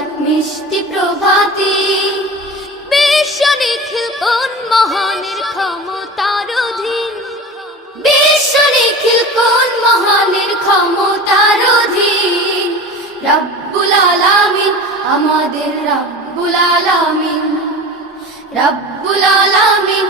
রাত মিষ্টি প্রভাতি। বিশ্ব নিখিল কোন মহানের ক্ষমতার অধীন? বিশ্ব নিখিল কোন মহানের ক্ষমতার অধীন? রব্বুল আলামিন, আমাদের রব্বুল আলামিন। রব্বুল আলামিন